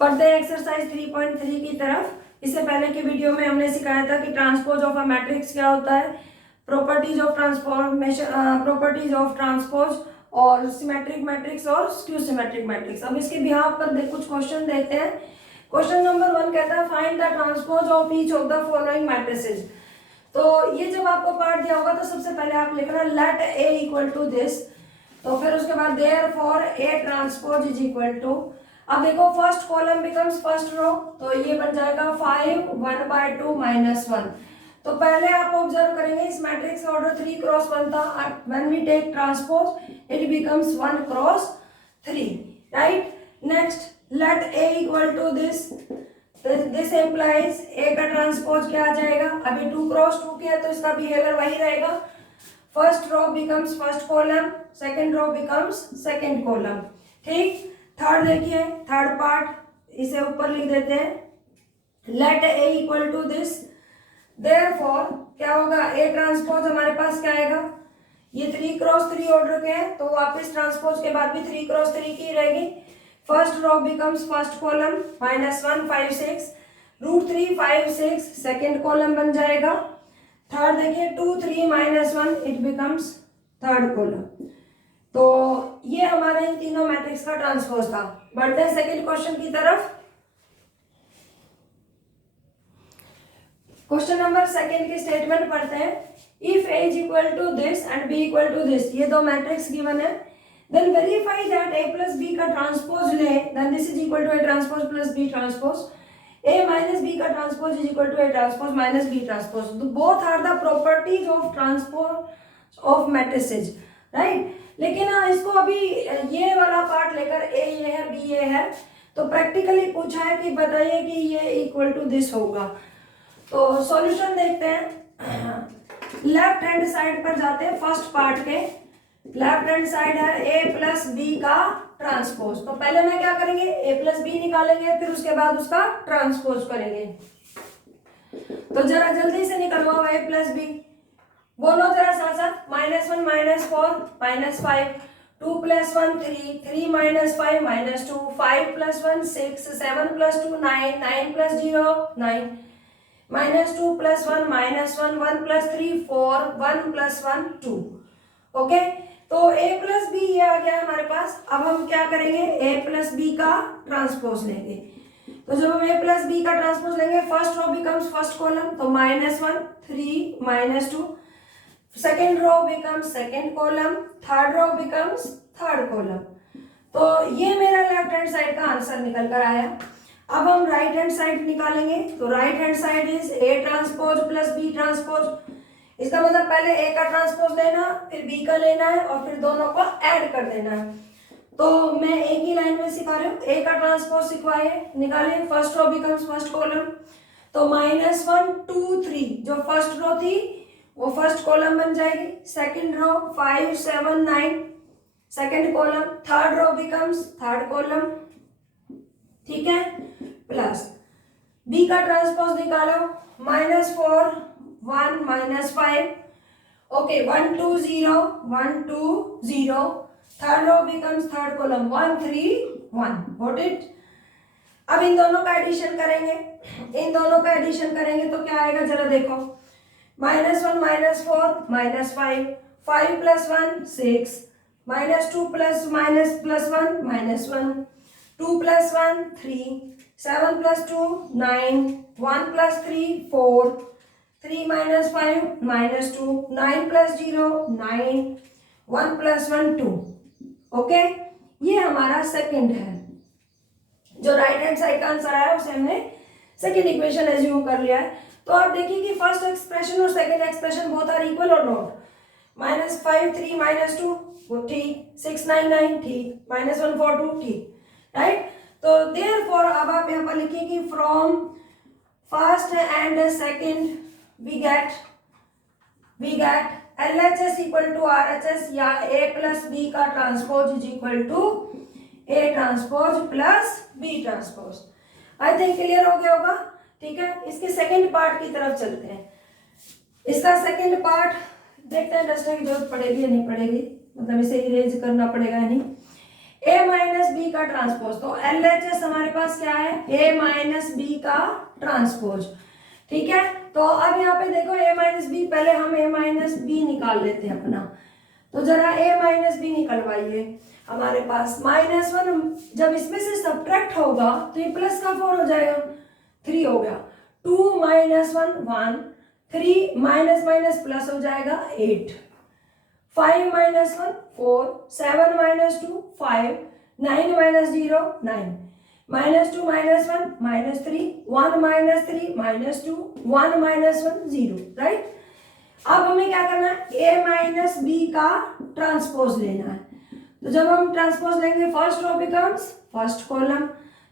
पढ़ते हैं एक्सरसाइज 3.3 की तरफ। इससे पहले की वीडियो में हमने सिखाया था कि ट्रांसपोज ऑफ अ मैट्रिक्स क्या होता है, properties of transformation, properties of transpose और सिमेट्रिक मैट्रिक्स और स्क्यू सिमेट्रिक मैट्रिक्स। अब इसके बिहाफ पर कुछ क्वेश्चन देखते हैं। क्वेश्चन नंबर 1 कहता है find the transpose of each of the following matrices. तो ये जब आपको पार्ट दिया होगा तो सबसे पहले आप लिखना let A equal to this, तो फिर उसके बाद therefore A transpose is equal to, अब देखो first column becomes first row, तो ये बन जाएगा 5 1/2 -1। तो पहले आप ऑब्जर्व करेंगे इस मैट्रिक्स का ऑर्डर 3 क्रॉस 1 था, when we take transpose it becomes 1 cross 3, right. Next let A equal to this, this implies A का ट्रांसपोज क्या आ जाएगा, अभी 2 क्रॉस 2 के है तो इसका बिहेवियर वही रहेगा, first row becomes first column, second row becomes second column, ठीक। थर्ड देखिए, थर्ड पार्ट इसे ऊपर लिख देते हैं, let A equal to this, therefore क्या होगा, ए ट्रांसपोज हमारे पास क्या आएगा, ये 3 क्रॉस 3 ऑर्डर के हैं तो वापस ट्रांसपोज के बाद भी 3 क्रॉस 3 की रहेगी, first row becomes first column -1 5 6, √3 5 6 second column बन जाएगा। थर्ड देखिए 2 3 -1 इट बिकम्स थर्ड कॉलम। तो ये हमारे इन तीनों मैट्रिक्स का ट्रांसपोज था। बढ़ते हैं सेकंड क्वेश्चन की तरफ। क्वेश्चन नंबर सेकंड की स्टेटमेंट पढ़ते हैं, if A is equal to this and B equal to this, ये दो मैट्रिक्स गिवन है, then verify that A plus B का ट्रांसपोज ले, then this is equal to A transpose plus B transpose, A minus B का transpose is equal to A transpose minus B transpose, both are the properties of transpose of matrices, right. लेकिन इसको अभी ये वाला part लेकर ए ये है B ये है, तो प्रैक्टिकली पूछा है कि बताइए कि ये इक्वल टू दिस होगा। तो सॉल्यूशन देखते हैं, लेफ्ट हैंड साइड पर जाते हैं, फर्स्ट पार्ट के लेफ्ट हैंड साइड है ए प्लस बी का ट्रांसपोज, तो पहले मैं क्या करेंगे, ए प्लस बी निकालेंगे, फिर उसके बाद उसका ट्रांसपोज करेंगे। तो जरा जल्दी से निकलवाओ ए प्लस बी, बोलो जरा साथ साथ, -1 -4 -5, 2 + 1 3, 3 - 5 -2, 5 + 1 6, 7 + 2 9, 9 + 0 9, -2 + 1 -1, 1 + 3 4, 1 + 1 2, ओके। तो a + b ये आ गया हमारे पास। अब हम क्या करेंगे, a + b का ट्रांसपोज लेंगे। तो जब हम a + b का ट्रांसपोज लेंगे, first row becomes first column, तो -1 3 -2, second row becomes second column, third row becomes third column. तो ये मेरा लेफ्ट हैंड साइड का आंसर निकल कर आया। अब हम राइट हैंड साइड निकालेंगे, तो right hand side is A transpose plus B transpose, इसका मतलब पहले ए का ट्रांसपोज लेना, फिर बी का लेना है और फिर दोनों को ऐड कर देना है। तो मैं एक ही लाइन में सिखा रही हूँ, ए का ट्रांसपोज सिखवाए, निकालिए, first row becomes first column, तो -1 2 3 जो फर्स्ट रो थी वो फर्स्ट कॉलम बन जाएगी, second row 5 7 9 second column, third row becomes third column, ठीक है, प्लस बी का ट्रांसपोज निकालो, -4 1 -5, okay 1 2 0 1 2 0, third row becomes third column 1 3 1, got it. अब इन दोनों का एडिशन करेंगे, इन दोनों का एडिशन करेंगे तो क्या आएगा जरा देखो, -1 -4 -5, 5 + 1 6, -2 + -1 -1, 2 + 1 3, 7 + 2 9, 1 + 3 4, 3 - 5 -2, 9 + 0 9, 1 + 1 2, ओके। ये हमारा सेकंड है, जो राइट हैंड साइड का आंसर आया उसे हमने सेकंड इक्वेशन एज्यूम कर लिया है। तो आप देखिए कि फर्स्ट एक्सप्रेशन और second expression both are equal और नॉट, -5 3 -2 वो ठीक, 6 9 9 ठीक, -1 4 2 ठीक, राइट। तो देयरफॉर अब आप यहाँ पर लिखिए कि from first and second we get LHS equal to RHS, या A + B का transpose is equal to A transpose plus B transpose. I think clear हो गया होगा, ठीक है। इसके सेकंड पार्ट की तरफ चलते हैं। इसका सेकंड पार्ट देखते हैं, डस्टर की जरूरत पड़ेगी या नहीं पड़ेगी, मतलब इसे इरेज करना पड़ेगा या नहीं। ए माइनस बी का ट्रांसपोज, तो LHS हमारे पास क्या है, ए माइनस बी का ट्रांसपोज। ठीक है, तो अब यहाँ पे देखो ए माइनस बी, पहले हम ए माइनस बी निकाल लेते हैं अपना, तो जरा ए माइनस बी निकलवाइए। हमारे पास -1 जब इसमें से सब्ट्रैक्ट होगा तो ये प्लस का 4 हो जाएगा, 3 हो गया, 2 - 1 1, 3 माइनस माइनस प्लस हो जाएगा 8, 5 - 1 4, 7 - 2 5, 9 - 0 9, -2 - 1 -3, 1 - 3 -2, 1 - 1 0, राइट। अब हमें क्या करना है, ए माइनस बी का ट्रांसपोज लेना है। तो जब हम ट्रांसपोज लेंगे, first row becomes first column,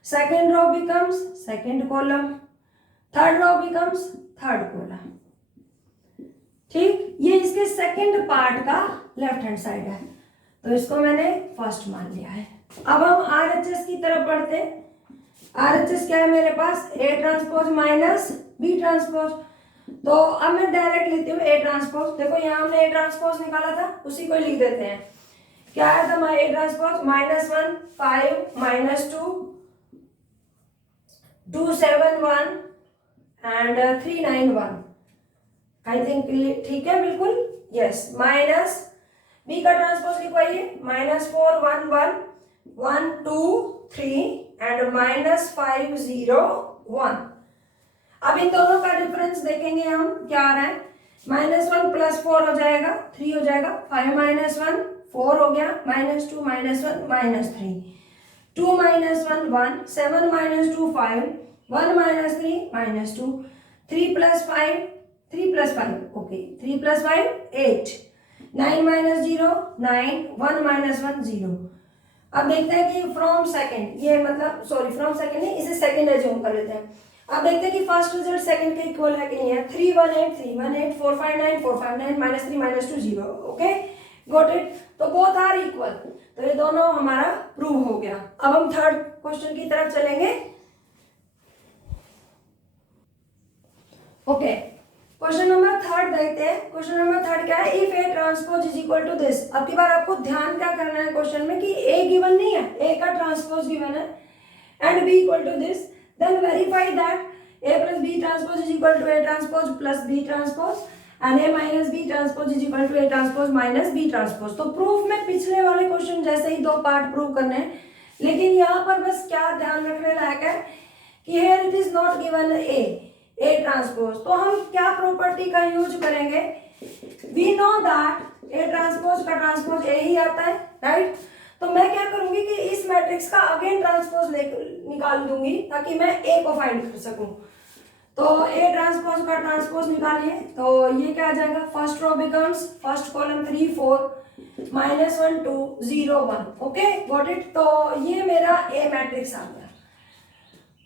second row becomes second column, third row becomes third column. ठीक, ये इसके सेकेंड पार्ट का लेफ्ट हैंड साइड है, तो इसको मैंने फर्स्ट मान लिया है। अब हम RHS की तरफ बढ़ते हैं। RHS क्या है मेरे पास, A transpose minus B transpose. तो अब मैं डायरेक्ट लेती हूँ ए ट्रांसपोज। देखो यहाँ हमने ए ट्रांसपोज निकाला था, उसी को लिख देते हैं। क्या आया था A transpose, -1 5 -2 2 7 1 and 3 9 1। I think ठीक है, बिल्कुल यस। माइनस बी का ट्रांसपोज लिखवाइए, -4 1 1 1 2 3 एंड -5 0 1। अब इन दोनों का डिफरेंस देखेंगे हम, क्या आ रहा है, -1 + 4 हो जाएगा, 3 हो जाएगा, 5 - 1 4 हो गया, -2 - 1 -3, 2 - 1 1, 7 - 2 5, 1 - 3 -2, 3 + 5 3 + 5 ओके, 3 + 5 8, 9 - 0 9, 1 - 1 0। अब देखते हैं कि फ्रॉम सेकंड, ये मतलब सॉरी फ्रॉम सेकंड नहीं, इसे सेकंड एज्यूम कर लेते हैं। अब देखते हैं कि फर्स्ट रिजल्ट सेकंड के इक्वल है कि नहीं है। 3 1 8 3 1 8 4 5 9 4 5 9 -3 -2 0। Okay, got it. तो बोथ आर इक्वल, तो ये दोनों हमारा प्रूव हो गया। अब हम थर्ड क्वेश्चन की तरफ चलेंगे। ओके, क्वेश्चन नंबर थर्ड देखते हैं। क्वेश्चन नंबर थर्ड क्या है, if A transpose is equal to this. अब की बार आपको ध्यान क्या करना है क्वेश्चन में कि ए गिवन नहीं है, ए का ट्रांसपोज गिवन है and B equal to this, then verify that A plus B transpose is equal to A transpose plus B transpose and A minus B transpose is equal to A transpose minus B transpose। तो proof में पिछले वाले question जैसे ही 2 part prove करने हैं, लेकिन यहाँ पर बस क्या ध्यान रखने लायक है कि here it is not given A transpose। तो हम क्या प्रॉपर्टी का यूज करेंगे, we know that A transpose का ट्रांसपोज A ही आता है, राइट। तो मैं क्या करूंगी कि इस मैट्रिक्स का अगेन ट्रांसपोज निकाल दूंगी ताकि मैं ए को फाइंड कर सकूं। तो ए ट्रांसपोज का ट्रांसपोज निकालिए, तो ये क्या आ जाएगा, first row becomes first column 3 4 -1 2 0 1। Okay, got it. तो ये मेरा ए मैट्रिक्स आ गया।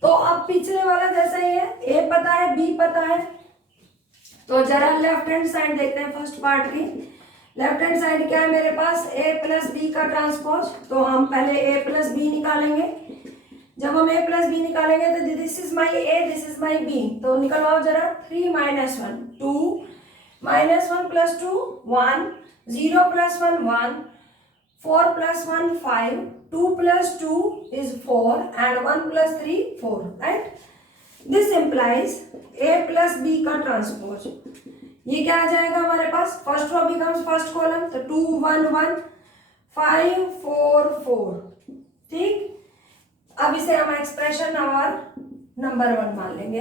तो अब पिछले वाला जैसा ही है, ए पता है बी पता है, तो जरा लेफ्ट हैंड साइड देखते हैं फर्स्ट पार्ट की। लेफ्ट हैंड साइड क्या है मेरे पास, a प्लस बी का ट्रांसपोज। तो हम पहले a प्लस बी निकालेंगे। जब हम a प्लस बी निकालेंगे तो this is my a, this is my b। तो निकलवाओ जरा, 3 - 1 2, -1 + 2 1, 0 + 1 1, 4 + 1 5, 2 + 2 is 4 and 1 + 3 4, right? This implies a plus b का ट्रांसपोज। ये क्या आ जाएगा हमारे पास, first row becomes first column, तो 2 1 1 5 4 4। ठीक, अब इसे हम एक्सप्रेशन नंबर 1 मान लेंगे।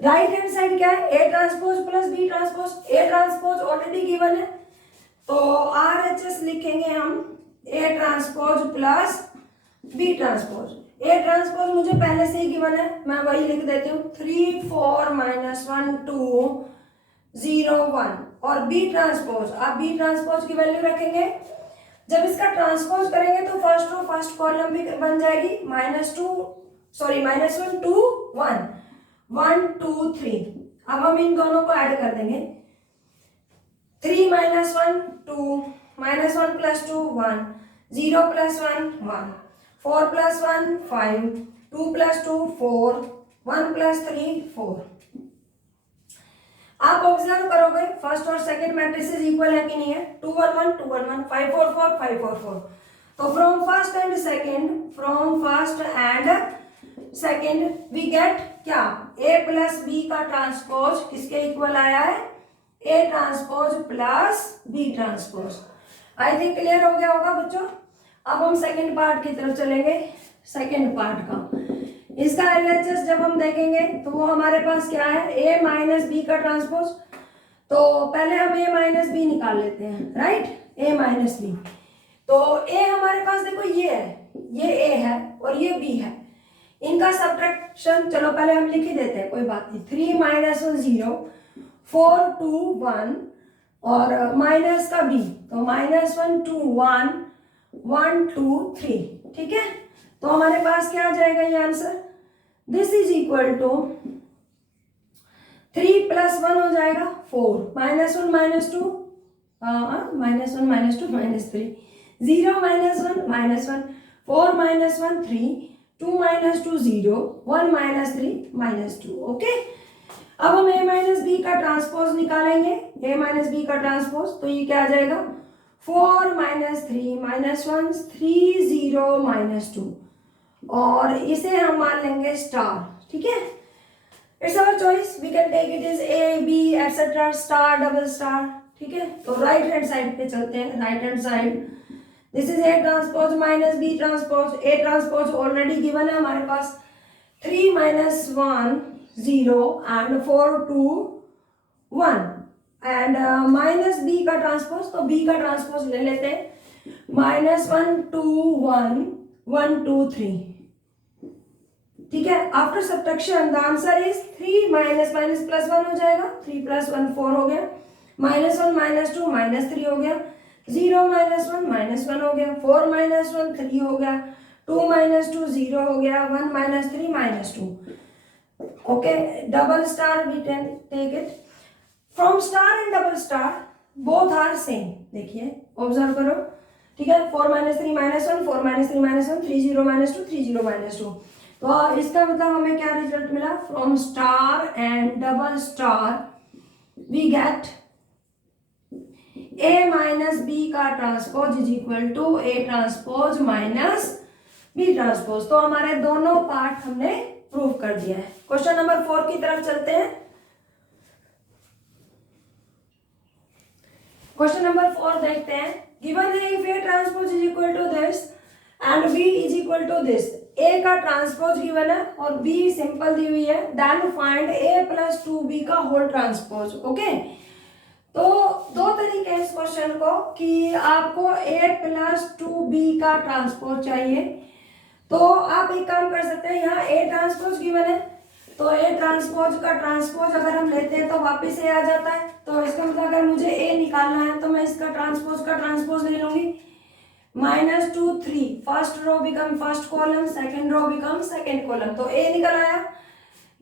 राइट हैंड साइड क्या है, A transpose plus B transpose. A transpose already given है, तो RHS लिखेंगे हम A transpose plus B transpose. A transpose मुझे पहले से ही गिवन है, मैं वही लिख देती हूँ, 3 4 -1 2 0 1। और बी ट्रांसपोज, आप बी ट्रांसपोज की वैल्यू रखेंगे। जब इसका ट्रांसपोज करेंगे तो फर्स्ट रो फर्स्ट कॉलम भी बन जाएगी, -1 2 1 1 2 3। अब हम इन दोनों को ऐड कर देंगे, 3 - 1 2, -1 + 2 1, 0 + 1 1, 4 + 1 5, 2 + 2 4, 1 + 3 4। आप ऑब्जर्व करोगे फर्स्ट और सेकंड मैट्रिसेस इक्वल है कि नहीं है, 2 1 1 2 1 1, 5 4 4 5 4 4। तो from first and second second we get क्या, ए प्लस बी का ट्रांसपोज किसके इक्वल आया है, A transpose plus B transpose. I think clear हो गया होगा बच्चों। अब हम सेकेंड पार्ट की तरफ चलेंगे। सेकेंड पार्ट का इसका एलएचएस जब हम देखेंगे तो वो हमारे पास क्या है, ए माइनस बी का ट्रांसपोज। तो पहले हम ए माइनस बी निकाल लेते हैं, राइट, ए माइनस बी। तो ए हमारे पास देखो ये है, ये ए है और ये बी है, इनका सब्ट्रैक्शन चलो पहले हम लिख ही देते हैं, कोई बात नहीं। 3 माइनस 1 0, 4 2 1 और माइनस का बी, तो -1 2 1 1 2 3, ठीक है। तो हमारे पास क्या आ जाएगा ये answer, this is equal to 3 + 1 हो जाएगा 4, -1 -2 -1 -2 -3, 0 -1 -1, 4 -1 3, 2 -2 0, 1 -3 -2, ओके। अब हम a माइनस बी का ट्रांसपोज निकालेंगे, a माइनस बी का ट्रांसपोज, तो ये क्या आ जाएगा 4 -3 -1 3 0 -2 और इसे हम मान लेंगे स्टार, ठीक है। It's our choice, we can take it is A B etcetera star double star, ठीक है। तो राइट हैंड साइड पे चलते हैं, right hand side, this is A transpose minus B transpose. A transpose already given है हमारे पास, 3 -1 0 and 4 2 1 and minus B का ट्रांसपोज, तो बी का ट्रांसपोज ले लेते हैं, -1 2 1 1 2 3, ठीक है। After subtraction the answer is 3 minus minus plus 1 हो जाएगा, 3 + 1 4 हो गया, -1 -2 -3 हो गया, 0 -1 -1 हो गया, 4 -1 3 हो गया, 2 -2 0 हो गया, 1 -3 -2, okay. Double star we can take it from star and double star both are same, देखिए ऑब्जर्व करो, ठीक है। 4 -3 -1 4 -3 -1 3 0 -2 3 0 -2, तो इसका मतलब हमें क्या रिजल्ट मिला, from star and double star we get a minus B का transpose is equal to a transpose minus B transpose. तो हमारे दोनों पार्ट हमने प्रूव कर दिया है। क्वेश्चन नंबर 4 की तरफ चलते हैं। क्वेश्चन नंबर 4 देखते हैं, गिवन है if a transpose is equal to this and b is equal to this. a का ट्रांसपोज गिवन है और b सिंपल दी हुई है, देन फाइंड a + 2b का होल ट्रांसपोज, ओके। तो दो तरीके हैं इस क्वेश्चन को कि आपको a + 2b का ट्रांसपोज चाहिए, तो आप एक काम कर सकते हैं, यहाँ a ट्रांसपोज गिवन है, तो a ट्रांसपोज का ट्रांसपोज अगर हम लेते हैं तो वापस a आ जाता है, तो इसका मतलब अगर मुझे a निकालना है तो मैं इसका ट्रांसपोज का ट्रांसपोज ले लूंगी, -2 3, first row become first column, second row become second column, तो a निकल आया,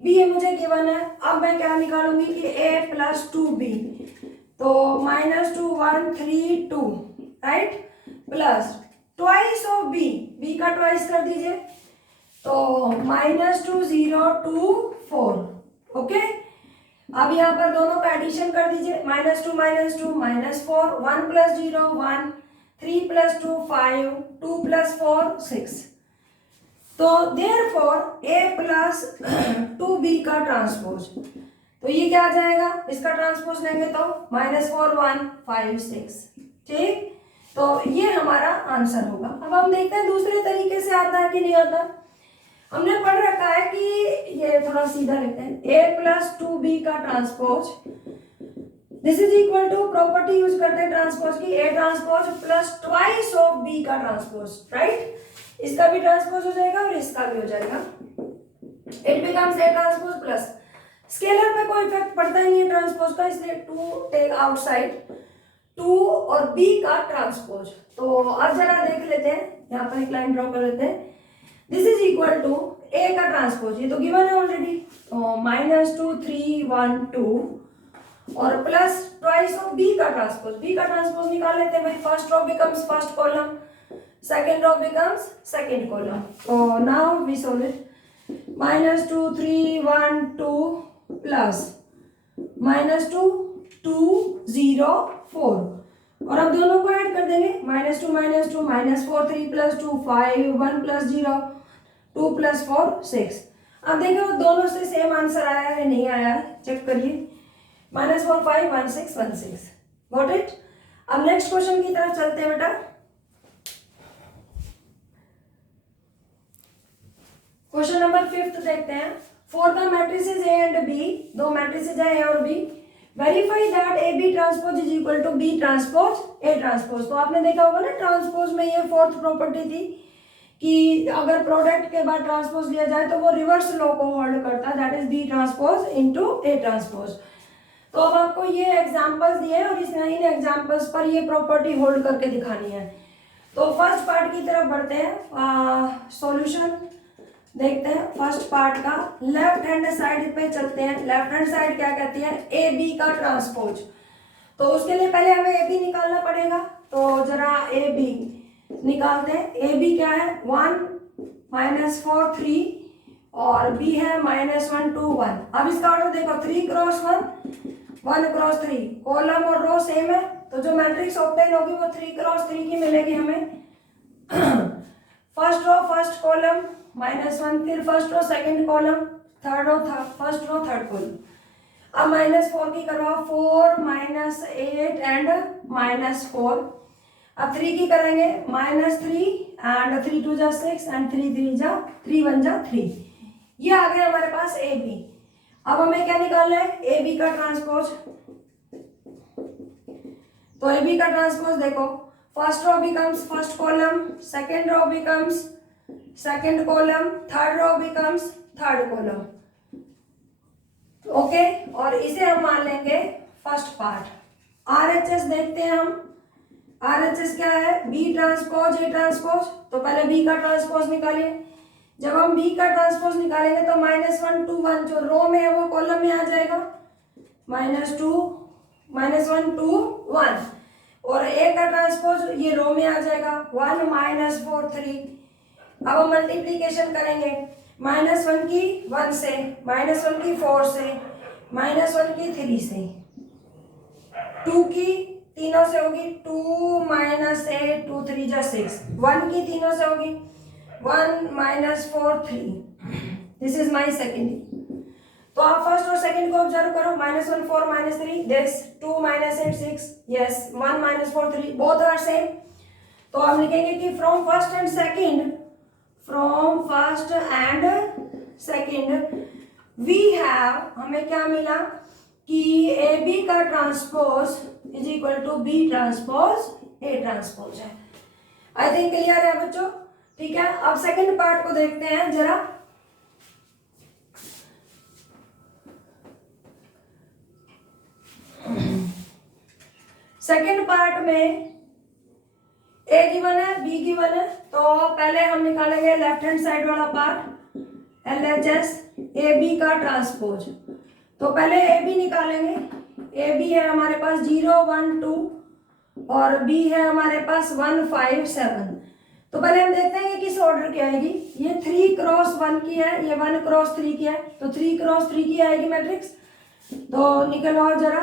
b मुझे गिवन है। अब मैं क्या निकालूंगी कि a + 2b, तो -2 1 3 2, right, plus twice of B का ट्वाइस कर दीजिए, तो -2 0 2 4, ओके। अब यहाँ पर दोनों का एडिशन कर दीजिए, -2 -2 -4, 1 + 0 1, 3 + 2 5, 2 + 4 6, तो देयरफॉर a + 2b का ट्रांसपोज, तो ये क्या आ जाएगा, इसका ट्रांसपोज लेंगे तो -4 1 5 6, ठीक। तो ये हमारा आंसर होगा। अब हम देखते हैं दूसरे तरीके से आता है कि नहीं आता। हमने पढ़ रखा है कि ये थोड़ा सीधा लिखते हैं, a + 2b का transpose, this is equal to, property use करते हैं ट्रांसपोज की, a transpose plus twice of b का ट्रांसपोज, राइट। इसका भी ट्रांसपोज हो जाएगा और इसका भी हो जाएगा, it becomes a transpose plus, scalar पे कोई इफेक्ट पड़ता ही नहीं है ट्रांसपोज का, इसलिए 2 टेक आउटसाइड, 2 और b का ट्रांसपोज। तो अब जरा देख लेते हैं, यहाँ पर एक लाइन ड्रॉ कर लेते हैं, this is equal to a का ट्रांसपोज, ये तो गिवन है ऑलरेडी, तो -2 3 1 2 और प्लस ट्वाइस ऑफ b का ट्रांसपोज, b का ट्रांसपोज निकाल लेते हैं भाई, first row becomes first column, second row becomes second column, तो now we solve it, -2 3 1 2 plus -2 2 0 4, और अब दोनों को ऐड कर देंगे, -2 -2 -4 3 + 2 5 1 + 0 2 + 4 6, अब देखिए वो दोनों से सेम आंसर आया है नहीं आया, चेक करिए। -4 5 1 6 1 6, गॉट इट। अब नेक्स्ट क्वेश्चन की तरफ चलते हैं बेटा। क्वेश्चन नंबर 5 देखते हैं। For the matrices A and B, दो मैट्रिसेस है ए और B, verify that A B transpose is equal to B transpose A transpose. तो आपने देखा होगा ना ट्रांसपोज में ये फोर्थ प्रॉपर्टी थी कि अगर प्रोडक्ट के बाद ट्रांसपोज लिया जाए तो वो रिवर्स लॉ को होल्ड करता है, that is B transpose into A transpose. तो अब आपको ये एग्जांपल्स दिए हैं और इन एग्जांपल्स पर ये प्रॉपर्टी होल्ड करके दिखानी है। तो फर्स्ट पार्ट की तरफ बढ़ते हैं, सॉल्यूशन देखते हैं। फर्स्ट पार्ट का लेफ्ट हैंड साइड पे चलते हैं। लेफ्ट हैंड साइड क्या कहती है, ए बी का ट्रांसपोज। तो उसके लिए पहले हमें ए बी निकालना पड़ेगा, तो जरा ए बी निकालते हैं। ए बी क्या है, 1 -4 3 और बी है -1 2 1। अब इसका ऑर्डर देखो, 3 क्रॉस 1 1 क्रॉस 3, कॉलम और रो सेम है, तो जो मैट्रिक्स ऑब्टेन होगी वो 3 क्रॉस 3 की मिलेगी हमें। फर्स्ट रो फर्स्ट कॉलम -1, फिर first row second column, third row first row third column. अब -4 की करवाओ, 4 -8 एंड -4। अब 3 की करेंगे, -3 एंड 3 2 जा 6 एंड 3 3 जा 3 1 जा 3। ये आ गया हमारे पास ए बी। अब हमें क्या निकालना है, ए बी का ट्रांसपोज। तो ए बी का ट्रांसपोज देखो, first row becomes first column, second row becomes second column, third row becomes third column, okay. और इसे हम मान लेंगे फर्स्ट पार्ट। आरएचएस देखते हैं हम। आरएचएस क्या है, बी ट्रांसपोज ए ट्रांसपोज। तो पहले बी का ट्रांसपोज निकालिए। जब हम बी का ट्रांसपोज निकालेंगे तो -1 2 1 जो रो में है वो कॉलम में आ जाएगा, -2 -1 2 1। और ए का ट्रांसपोज ये रो में आ जाएगा, 1 -4 3। अब हम मल्टीप्लीकेशन करेंगे, -1 की 1 से, -1 की 4 से, -1 की 3 से, 2 की तीनों से होगी, 2 -8 2 3 जा 6, 1 की तीनों से होगी, 1 -4 3। This is my second. तो आप फर्स्ट और सेकेंड को ऑब्जर्व करो, -1 4 -3, this 2 -8 6, yes 1 -4 3, both are same. तो हम लिखेंगे कि from first and second, from first and second we have, हमें क्या मिला कि ए बी का transpose is equal to B transpose A transpose है। आई थिंक क्लियर है बच्चों, ठीक है। अब सेकंड पार्ट को देखते हैं जरा। सेकंड पार्ट में ए गिवन है बी गिवन है, तो पहले हम निकालेंगे लेफ्ट हैंड साइड वाला पार्ट, LHS ए बी का ट्रांसपोज। तो पहले ए बी निकालेंगे। ए बी है हमारे पास 0 1 2 और बी है हमारे पास 1 5 7। तो पहले हम देखते हैं ये किस ऑर्डर की आएगी। ये 3 क्रॉस 1 की है, ये 1 क्रॉस 3 की है, तो 3 क्रॉस 3 की आएगी मैट्रिक्स। तो निकलवाओ जरा,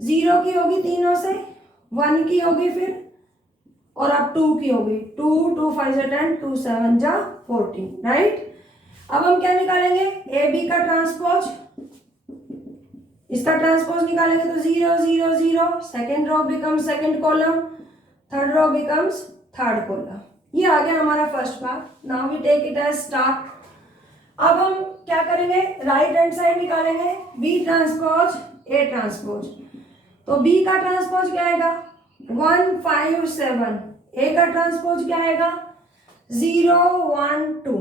0 की होगी तीनों से, 1 की होगी फिर, और अब 2 की होगी, 2 2 5 जा 10 2 7 जा 14, राइट। अब हम क्या निकालेंगे, ए बी का ट्रांसपोज। इसका ट्रांसपोज निकालेंगे तो 0 0 0, second row becomes second column, third row becomes third column. ये आ गया हमारा first part. Now we take it as start. अब हम क्या करेंगे, राइट हैंड साइड निकालेंगे, बी ट्रांसपोज ए ट्रांसपोज। तो बी का ट्रांसपोज क्या आएगा, 1 5 7, ए का ट्रांसपोज क्या आएगा, 0 1 2।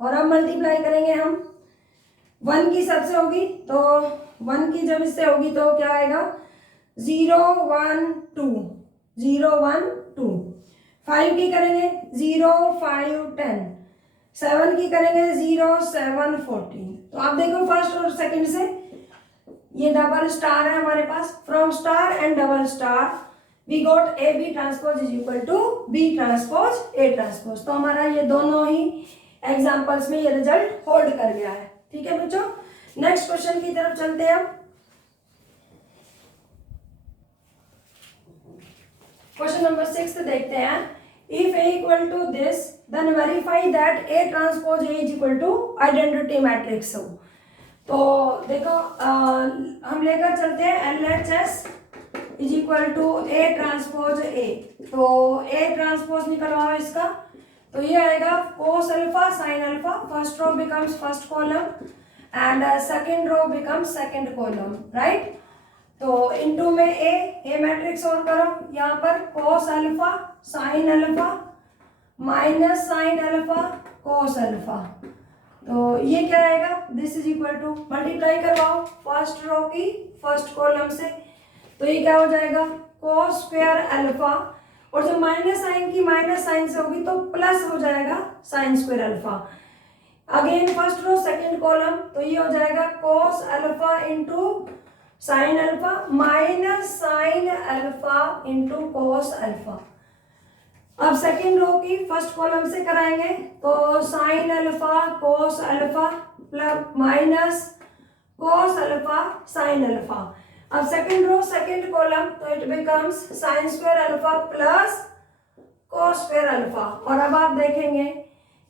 और अब मल्टीप्लाई करेंगे हम, 1 की सबसे होगी तो 1 की जब इससे होगी तो क्या आएगा, 0 1 2 0 1 2। 5 की करेंगे 0 5 10, 7 की करेंगे 0 7 14। तो आप देखो फर्स्ट और सेकंड से ये डबल स्टार है हमारे पास। From star and double star we got A B transpose is equal to B transpose A transpose. तो हमारा ये दोनों ही एग्जाम्पल्स में ये रिजल्ट होल्ड कर गया है, ठीक है बच्चों। नेक्स्ट क्वेश्चन की तरफ चलते हैं। क्वेश्चन नंबर 6 देखते हैं। if A equal to this then verify that A transpose A is equal to identity matrix हो। तो देखो हम लेकर चलते हैं LHS is equal to A transpose A। तो A ट्रांसपोज निकलवाओ इसका, तो ये आएगा cos alpha sin alpha, first row becomes first column and second row becomes second column, right. तो इनटू में ए मैट्रिक्स और करो, यहाँ पर cos alpha sin alpha minus sine alpha cos alpha, तो ये क्या आएगा, this is equal to multiply करवाओ फर्स्ट रो की फर्स्ट कॉलम से, तो ये क्या हो जाएगा cos स्क्वायर अल्फा, और जो माइनस साइन की माइनस साइन से होगी तो प्लस हो जाएगा sine square alpha. Again first row second column, तो ये हो जाएगा cos alpha into sine alpha minus sine alpha into cos alpha. अब सेकेंड रो की फर्स्ट कॉलम से कराएंगे, तो sine alpha cos alpha plus minus cos alpha sine alpha. अब सेकेंड रो सेकेंड कॉलम, तो it becomes sine square alpha plus cos square alpha. और अब आप देखेंगे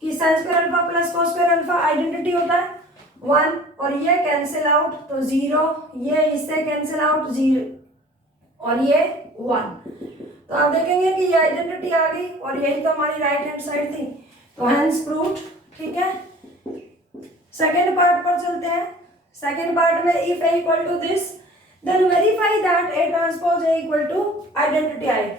कि sign square alpha plus cos square alpha identity होता है 1, और ये कैंसिल आउट तो 0, ये इससे कैंसिल आउट 0 और ये 1। तो आप देखेंगे कि ये आइडेंटिटी आ गई, और यही तो हमारी राइट हैंड साइड थी, तो हैंस प्रूव्ड, ठीक है। सेकेंड पार्ट पर चलते हैं। सेकेंड पार्ट में if A equal to this then verify that A transpose A equal to identity I.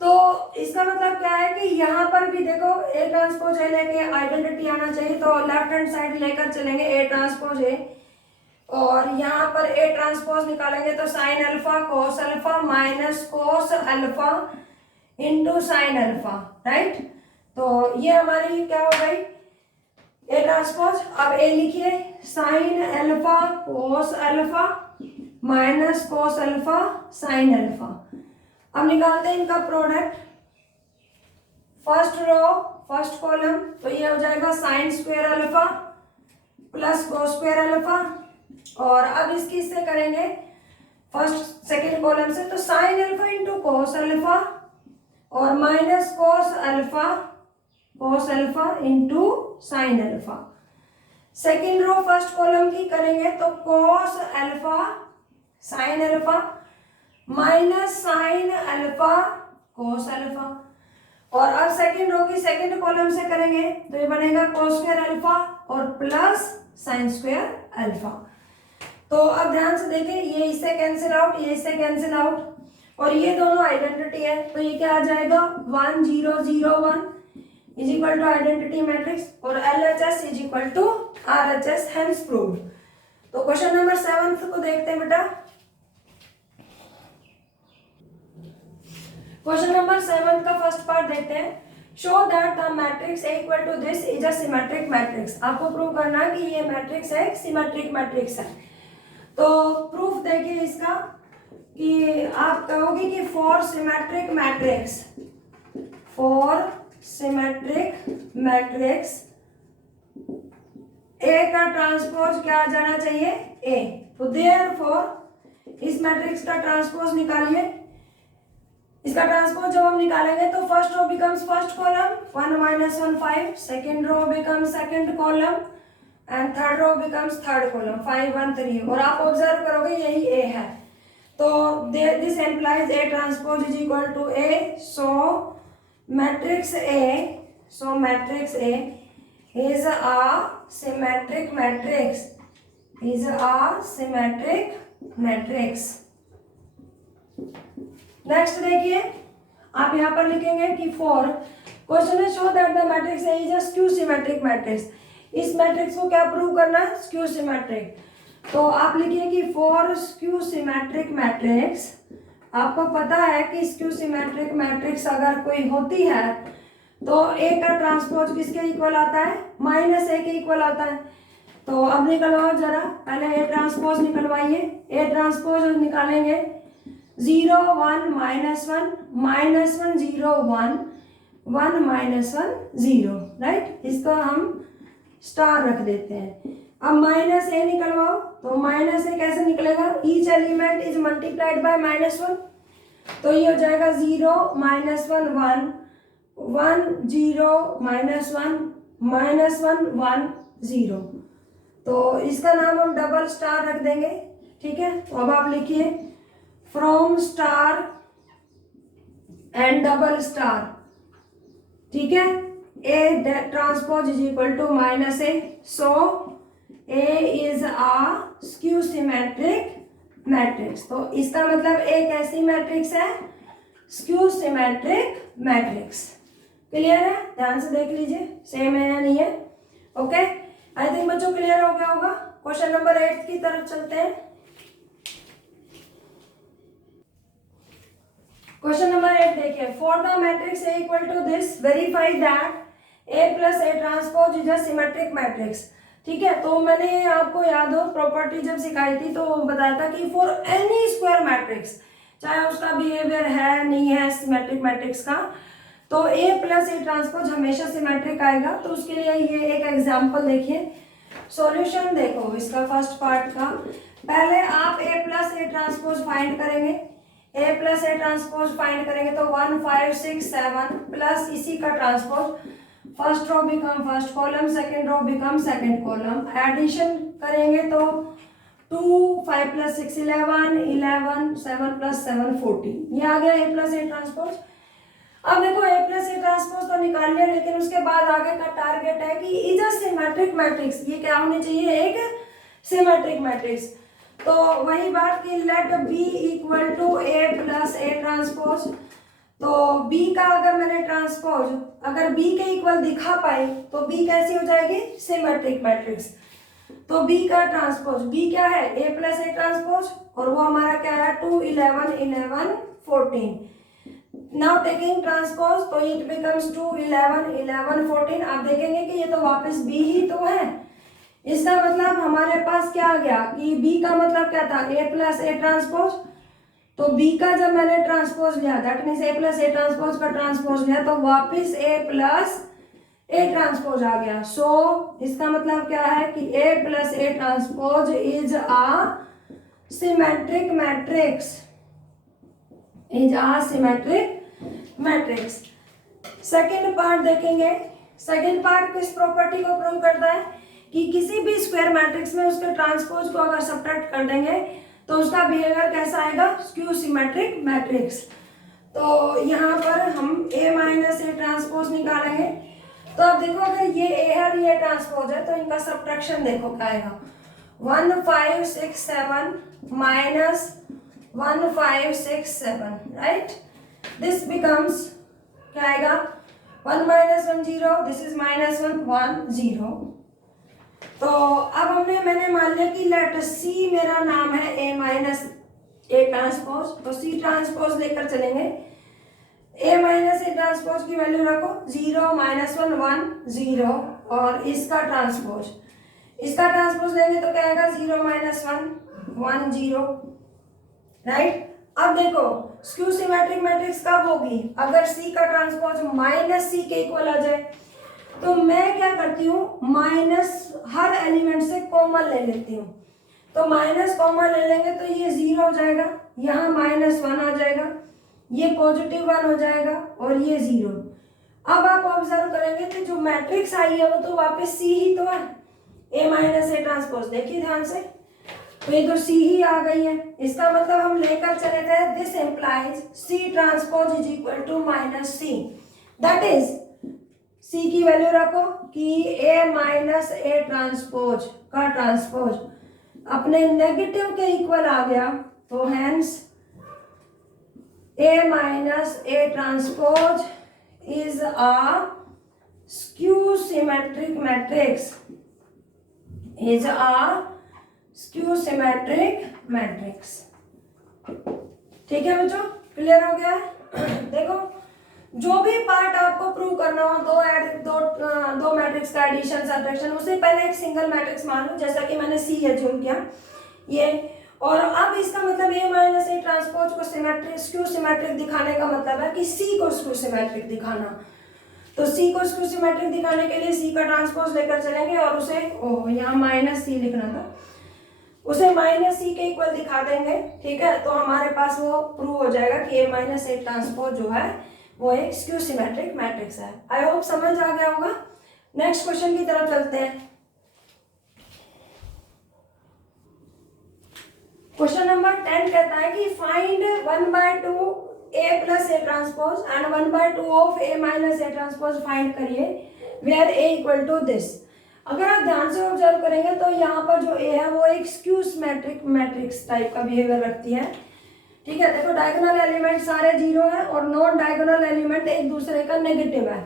तो इसका मतलब क्या है कि यहाँ पर भी देखो ए ट्रांसपोज ए लेके आइडेंटिटी आना चाहिए, तो लेफ्ट हैंड साइड लेकर चलेंगे ए ट्रांसपोज ए, और यहाँ पर ए ट्रांसपोज निकालेंगे तो sine alpha cos alpha minus cos alpha into sine alpha, right. तो ये हमारी क्या हो गई ए ट्रांसपोज। अब ए लिखिए sine alpha cos alpha minus cos alpha sine alpha. अब निकालते हैं इनका product, first row first column, तो ये हो जाएगा sine square alpha plus cos square alpha, और अब इसकी इससे करेंगे फर्स्ट सेकेंड कॉलम से, तो sine alpha into cos alpha और minus cos alpha into sine alpha. Second row first column की करेंगे तो cos alpha sine alpha minus sine alpha cos alpha, और अब सेकेंड रो की सेकेंड कॉलम से करेंगे तो ये बनेगा cos स्क्वायर अल्फा और प्लस साइन स्क्वायर अल्फा। तो अब ध्यान से देखें, ये इससे कैंसिल आउट, ये इससे कैंसिल आउट, और ये दोनों आइडेंटिटी है, तो ये क्या आ जाएगा 1 0 0 1 is equal to identity matrix, और LHS is equal to RHS, hence proved. तो क्वेश्चन नंबर 7 को देखते हैं बेटा। क्वेश्चन नंबर 7 का फर्स्ट पार्ट देखते हैं। Show that the matrix A equal to this is a symmetric matrix. आपको प्रूव करना है कि ये मैट्रिक्स है, सिमेट्रिक मैट्रिक्स है। तो प्रूफ देखिए इसका कि आप कहोगे कि फॉर सिमेट्रिक मैट्रिक्स ए का ट्रांसपोज क्या आ जाना चाहिए ए। तो देयरफॉर इस मैट्रिक्स का ट्रांसपोज निकालिए। इसका ट्रांसपोज जब हम निकालेंगे तो first row becomes first column 1 - 1 5, second row becomes second column and third row becomes third column 5 1 3, और आप ऑब्जर्व करोगे यही ए है। तो this implies A transpose is equal to A. So matrix A is a symmetric matrix। Next देखिए, आप यहाँ पर लिखेंगे कि फॉर क्वेश्चन है show that the matrix A is a skew symmetric matrix. इस मैट्रिक्स को क्या प्रूव करना है, स्क्यू सिमेट्रिक। तो आप लिखिए कि फॉर स्क्यू सिमेट्रिक मैट्रिक्स, आपको पता है कि स्क्यू सिमेट्रिक मैट्रिक्स अगर कोई होती है तो ए का ट्रांसपोज किसके इक्वल आता है, -a के इक्वल आता है। तो अब निकलवाओ जरा, पहले ए ट्रांसपोज निकलवाइए। ए ट्रांसपोज निकालेंगे 0 1 -1 -1 0 1 1 -1 0, राइट। इसको हम स्टार रख देते हैं। अब -a निकलवाओ, तो -a कैसे निकलेगा, each element is multiplied by -1, तो ये हो जाएगा 0 -1 1 1 0 -1 -1 1 0। तो इसका नाम हम डबल स्टार रख देंगे, ठीक है। तो अब आप लिखिए from star and double star, ठीक है। A transpose is equal to -a, so A is a skew symmetric matrix. तो इसका मतलब एक ऐसी मैट्रिक्स है स्क्यू सिमेट्रिक मैट्रिक्स। क्लियर है? ध्यान से देख लीजिए सेम है या नहीं है। ओके, आई थिंक बच्चों क्लियर हो गया होगा। क्वेश्चन नंबर 8 की तरफ चलते हैं। क्वेश्चन नंबर 8 देखिए, for the matrix A equal to this verify that A plus A transpose is a symmetric matrix. ठीक है, तो मैंने आपको याद हो प्रॉपर्टी जब सिखाई थी तो बताया था कि फॉर एनी स्क्वायर मैट्रिक्स, चाहे उसका बिहेवियर है नहीं है सिमेट्रिक मैट्रिक्स का, तो ए प्लस ए ट्रांसपोज हमेशा सिमेट्रिक आएगा। तो उसके लिए ये एक एग्जांपल देखिए। सॉल्यूशन देखो इसका फर्स्ट पार्ट का, पहले आप A plus A transpose find करेंगे। A plus A transpose find करेंगे तो 1 5 6 7 प्लस इसी का transpose, first row become first column, second row become second column. Addition करेंगे तो 2 5 प्लस 6 11 11 7 प्लस 7 14। ये आ गया ए प्लस ए ट्रांसपोज। अब देखो ए प्लस ए ट्रांसपोज तो निकाल लिया, लेकिन उसके बाद आगे का टारगेट है कि इज अ सिमेट्रिक मैट्रिक्स। ये क्या होनी चाहिए? एक सिमेट्रिक मैट्रिक्स। तो वही बात कि let B equal to A plus A transpose. तो बी का अगर मैंने ट्रांसपोज अगर बी के इक्वल दिखा पाई तो बी कैसी हो जाएगी? Symmetric matrix. तो बी का ट्रांसपोज, बी क्या है? ए प्लस ए ट्रांसपोज, और वो हमारा क्या है? 2 11 11 14। नाउ टेकिंग ट्रांसपोज तो इट बिकम्स 2 11 11 14। आप देखेंगे कि ये तो वापस बी ही तो है। इसका मतलब हमारे पास क्या आ गया कि बी का मतलब क्या था? ए प्लस ए ट्रांसपोज। तो बी का जब मैंने ट्रांसपोज लिया that means A plus A transpose का ट्रांसपोज लिया तो वापस ए प्लस ए ट्रांसपोज आ गया। सो इसका मतलब क्या है कि A plus A transpose is a symmetric matrix, is a symmetric matrix. Second part देखेंगे। सेकेंड पार्ट किस प्रॉपर्टी को प्रूव करता है कि किसी भी स्क्वायर मैट्रिक्स में उसके ट्रांसपोज को अगर सब्ट्रैक्ट कर देंगे तो उसका बिहेवियर कैसा आएगा? Skew symmetric matrix. तो यहाँ पर हम ए माइनस ए ट्रांसपोज निकालेंगे। तो अब देखो अगर ये ए है और ये ट्रांसपोज है तो इनका सब्ट्रैक्शन देखो क्या आएगा? 1 5 6 7 माइनस 1 5 6 7, राइट। दिस बिकम्स क्या आएगा? 1 minus 1 0, दिस इज -1 1 0। तो अब मैंने मान लिया कि लेट सी मेरा नाम है ए माइनस ए ट्रांसपोज, तो सी ट्रांसपोज लेकर चलेंगे। ए माइनस ए ट्रांसपोज की वैल्यू रखो 0 -1 1 0, और इसका ट्रांसपोज लेंगे तो क्या आएगा? 0 -1 1 0, राइट। अब देखो स्क्यू सिमेट्रिक मैट्रिक्स कब होगी? अगर सी का ट्रांसपोज माइनस सी के इक्वल आ जाए। तो मैं क्या करती हूँ? माइनस हर एलिमेंट से कॉमन ले लेती हूँ। तो माइनस कॉमन ले लेंगे तो ये 0 हो जाएगा, यहाँ -1 आ जाएगा, ये +1 हो जाएगा और ये 0। अब आप ऑब्जर्व करेंगे कि जो मैट्रिक्स आई है वो तो वापस सी ही तो है, ए माइनस ए ट्रांसपोज। देखिए ध्यान से, तो ये तो सी ही आ गई है। इसका मतलब हम लेकर चले थे this implies C transpose is equal to -c। That is C की वैल्यू रखो कि ए माइनस ए ट्रांसपोज का ट्रांसपोज अपने नेगेटिव के इक्वल आ गया, तो hence A minus A transpose is a skew symmetric matrix, is a skew symmetric matrix. ठीक है बच्चों, क्लियर हो गया? देखो जो भी पार्ट आपको प्रूव करना हो, दो मैट्रिक्स का एडिशन सब्ट्रैक्शन, उससे पहले एक सिंगल मैट्रिक्स मान लो, जैसा कि मैंने सी एज्यूम किया ये। और अब इसका मतलब ए माइनस ए ट्रांसपोज को सिमेट्रिक स्क्यू सिमेट्रिक दिखाने का मतलब है कि सी को स्क्यू सिमेट्रिक दिखाना। तो सी को स्क्यू सिमेट्रिक दिखाने के लिए सी का ट्रांसपोज लेकर चलेंगे और उसे यहाँ -c लिखना था, उसे -c के इक्वल दिखा देंगे। ठीक है, तो हमारे पास वो प्रूव हो जाएगा कि ए माइनस ए ट्रांसपोज जो है वो एक स्क्यू सिमेट्रिक मैट्रिक्स है। आई होप समझ आ गया होगा। नेक्स्ट क्वेश्चन की तरफ चलते हैं। क्वेश्चन नंबर 10 कहता है कि find 1/2 A plus A transpose and 1/2 of A minus A transpose find करिए where A equal to this. अगर आप ध्यान से ऑब्जर्व करेंगे तो यहाँ पर जो A है वो एक स्क्यू सिमेट्रिक मैट्रिक्स टाइप का बिहेवियर रखती है। ठीक है, देखो डायगोनल एलिमेंट सारे जीरो है और नॉन डायगोनल एलिमेंट एक दूसरे का नेगेटिव है।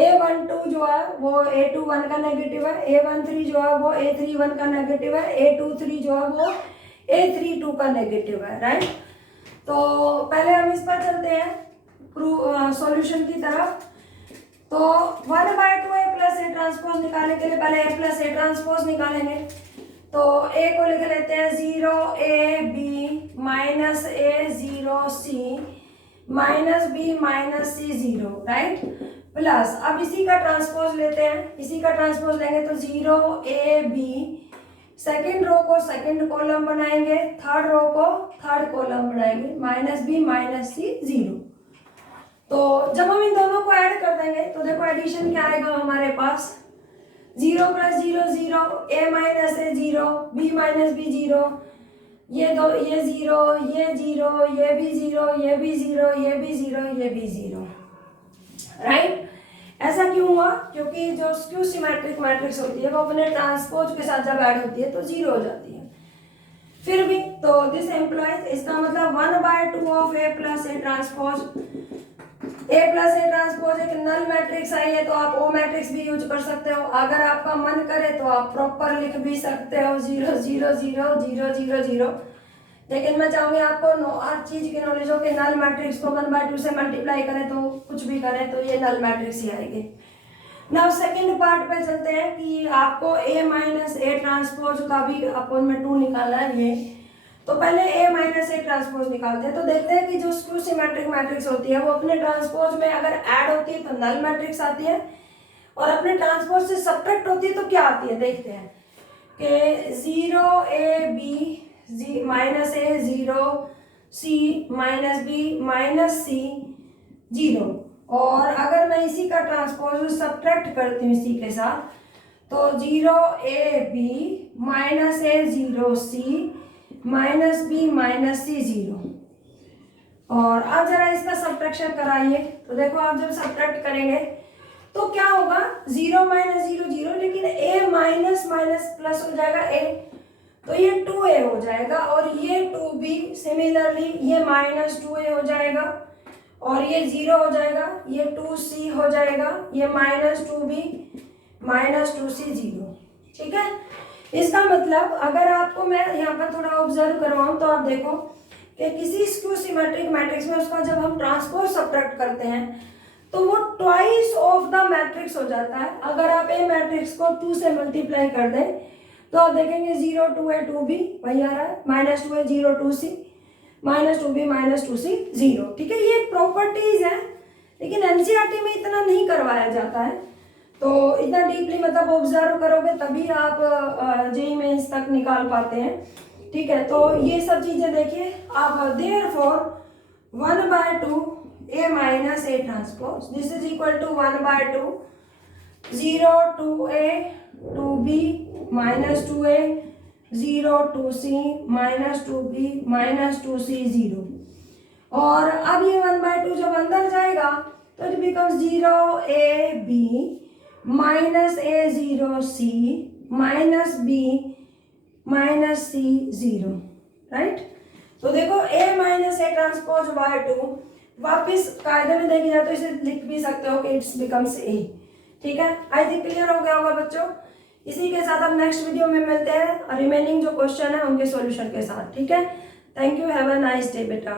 A12 जो है वो A21 का नेगेटिव है, A13 जो है वो A31 का नेगेटिव है, A23 जो है वो A32 का नेगेटिव है, राइट। तो पहले हम इस पर चलते हैं सॉल्यूशन की तरफ। तो 1/2 A प्लस ए ट्रांसपोज निकालने के लिए पहले A प्लस ए ट्रांसपोज निकालेंगे। तो A को लिख लेते हैं 0AB minus A 0C minus B minus C 0, right. Plus अब इसी का ट्रांसपोज लेते हैं, इसी का ट्रांसपोज लेंगे तो 0AB सेकेंड रो को सेकेंड कॉलम बनाएंगे, थर्ड रो को थर्ड कॉलम बनाएंगे, माइनस B माइनस C 0। तो जब हम इन दोनों को ऐड कर देंगे तो देखो एडिशन क्या आएगा हमारे पास, 0 plus 0 0, A minus A 0, B minus B 0, ये 0, ये 0, ये भी 0, ये भी 0, ये भी 0, ये भी 0, राइट। ऐसा क्यों हुआ? क्योंकि जो स्क्यू सिमेट्रिक मैट्रिक्स होती है वो अपने ट्रांसपोज के साथ जब ऐड होती है तो 0 हो जाती है। फिर भी तो दिस एम्प्लॉइज, इसका मतलब 1/2 of A plus A transpose. A plus A transpose एक नल मैट्रिक्स आई है तो आप O मैट्रिक्स भी यूज कर सकते हो। अगर आपका मन करे तो आप प्रॉपर लिख भी सकते हो 0 0 0 0 0 0, लेकिन मैं चाहूंगी आपको हर चीज की नॉलेज हो कि नल मैट्रिक्स को 1/2 से मल्टीप्लाई करें तो कुछ भी करें तो ये नल मैट्रिक्स ही आएगी। नाउ सेकंड पार्ट पे चलते हैं कि आपको A माइनस ए ट्रांसपोज का भी अपोज में 2 निकालना है ये। तो पहले A माइनस ए ट्रांसपोज निकालते हैं। तो देखते हैं कि जो स्क्यू सिमेट्रिक मैट्रिक्स होती है वो अपने ट्रांसपोज में अगर ऐड होती है तो नल मैट्रिक्स आती है, और अपने ट्रांसपोज से सब्ट्रैक्ट होती है तो क्या आती है, देखते हैं कि 0AB minus A 0, C minus B minus C 0। और अगर मैं इसी का ट्रांसपोज सब्ट्रैक्ट करती हूँ इसी के साथ तो 0AB minus A 0C minus B minus C 0। और अब जरा इसका सब्ट्रैक्शन कराइए तो देखो आप जब सब्ट्रैक्ट करेंगे तो क्या होगा, 0 माइनस 0 0, लेकिन A माइनस माइनस प्लस हो जाएगा A, तो ये 2A हो जाएगा, और ये 2B सिमिलरली ये माइनस 2A हो जाएगा, और ये 0 हो जाएगा, ये 2C हो जाएगा, ये माइनस 2B माइनस 2C 0। ठीक है, इसका मतलब अगर आपको मैं यहाँ पर थोड़ा ऑब्जर्व करवाऊँ तो आप देखो कि किसी स्क्यू सिमेट्रिक मैट्रिक्स में उसका जब हम ट्रांसपोज सब्ट्रैक्ट करते हैं तो वो ट्वाइस ऑफ द मैट्रिक्स हो जाता है। अगर आप ए मैट्रिक्स को 2 से मल्टीप्लाई कर दें तो आप देखेंगे 0 2A 2B वही आ रहा है, minus 2A 0 2C minus 2B minus 2C 0। ठीक है, ये प्रॉपर्टीज है, लेकिन एनसीईआरटी में इतना नहीं करवाया जाता है, तो इतना डीपली मतलब ऑब्जर्व करोगे तभी आप जेईई मेंस तक निकाल पाते हैं। ठीक है, तो ये सब चीजें देखिए आप। Therefore 1/2 A minus A transpose this is equal to 1/2 0 2A 2B minus 2A 0 2C minus 2B minus 2C 0। और अब ये 1/2 जब अंदर जाएगा तो it becomes 0AB minus A 0C minus B minus C 0, right. तो देखो A minus A transpose Y2 वापिस कायदे में देखी जाए तो इसे लिख भी सकते हो कि इट्स बिकम्स A। ठीक है, आई थिंक क्लियर हो गया होगा बच्चों। इसी के साथ हम नेक्स्ट वीडियो में मिलते हैं रिमेनिंग जो क्वेश्चन है उनके सॉल्यूशन के साथ। ठीक है, thank you, have a nice day बेटा।